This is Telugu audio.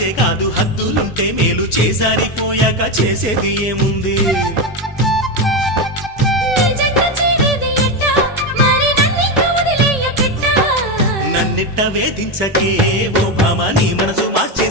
అయితే కాదు హద్దులుంటే మేలు చేసారిపోయాక చేసేది ఏముంది నన్నిట్ట వేధించకే ఓ భామ నీ మనసు మార్చే